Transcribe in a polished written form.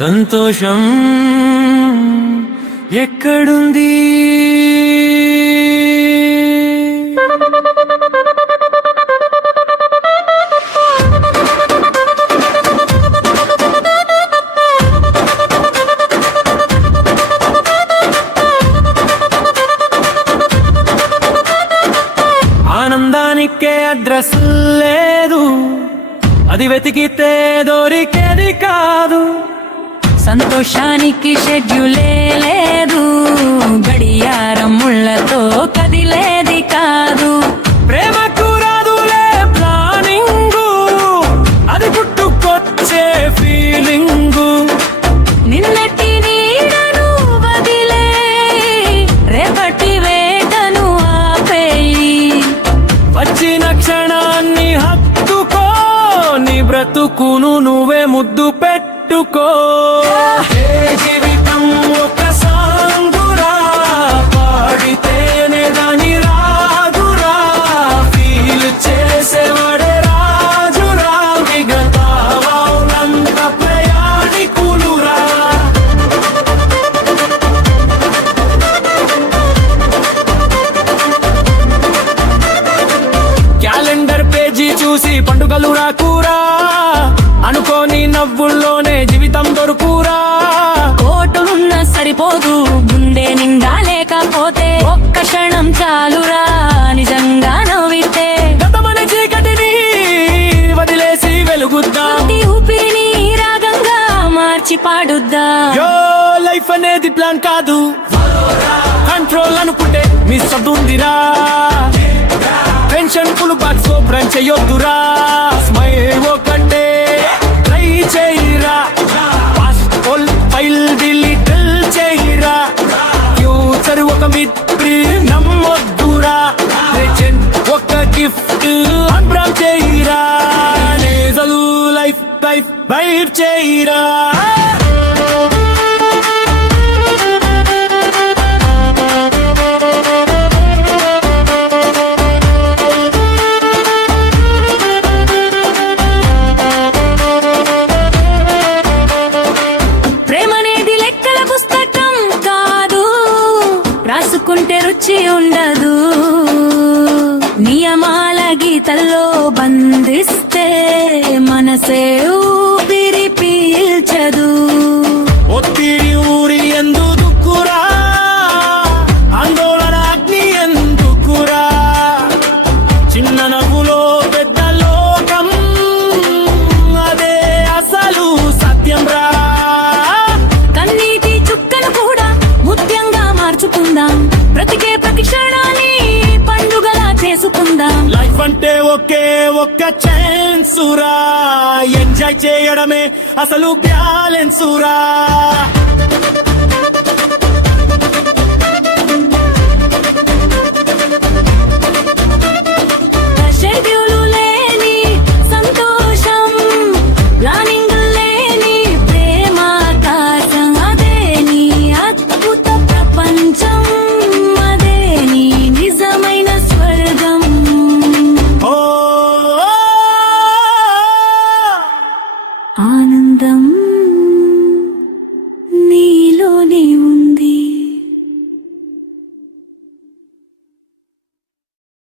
సంతోషం ఎక్కడుంది? ఆనందానికే అడ్రస్ లేదు, అది వెతికితే దొరికేది కాదు. సంతోషానికి షెడ్యూలే లేదు, గడియారం ముళ్ళతో కదిలేది కాదు. ప్రేమకు రాదులే ప్లానింగు, అది పుట్టుకొచ్చే ఫీలింగు. నిన్నటి నీడను వదిలే, రేపటి వేటను ఆపేయి. వచ్చిన క్షణాన్ని హత్తుకో, నీ బ్రతుకును నువ్వే ముద్దు పెట్టుకో. జీవితం ఒక సాంగురా, పాడితేనే దాని రాదురా. ఫీల్ చేసేవాడే రాజురా, మిగతా వాళ్ళంతా ప్రయాణికులురా. క్యాలెండర్ పేజీ చూసి పండుగలు రాకురా, అనుకోని నవ్వుల్లోనే జీవితం దొరుకురా. కోటులున్న సరిపోదు, గుండె నిండా లేకపోతే ఒక్క క్షణం చాలురా నిజంగా నవ్వితే. గతమనే చీకటిని వదిలేసి వెలుగుద్దాం, ప్రతి ఊపిరిని రాగంగా మార్చి పాడుద్దా. యో లైఫ్ అనేది ప్లాన్ కాదు, కంట్రోల్ అనుకుంటే మిస్ అవుతుందిరా. టెన్షన్ ఫుల్ బాక్స్ బ్రాంచ్ చేయొద్దురా. స్మైల్ ఒకటే ట్రై చేయరా, పాస్ట్ ఫైల్ డిలీట్ చేయరా. ఫ్యూచర్ ఒక మిత్రి నమ్మొద్దురా, ప్రెజెంట్ ఒక గిఫ్ట్ అన్బ్రామ్ చేయరా. నేజలు లైఫ్ లైఫ్ వైబ్ చేయరా. రాసుకుంటే రుచి ఉండదు, నియమాల గీతల్లో బంధిస్తే మనసే ఊపిరి పీల్చదు. ఒత్తిడి ఊరి ఎందుకురా, ఆందోళన అగ్ని ఎందుకురా. చిన్న నవ్వులో పెద్ద లోకం, అదే అసలు సత్యం రా. కన్నీటి చుక్కను కూడా ముత్యంగా మార్చుకుందాం, బ్రతికే ప్రతి క్షణాన్ని పండుగలా చేసుకుందాం. లైఫ్ అంటే ఒకే ఒక్క ఛాన్సురా, ఎంజాయ్ చేయడమే అసలు బ్యాలెన్సురా. షెడ్యూలు లేని సంతోషం, ప్లానింగ్ లేని ప్రేమాకాశం, అదే నీ అద్భుత ప్రపంచం, అదే నీ నిజమైన స్వర్గం. ఓ ఆనందం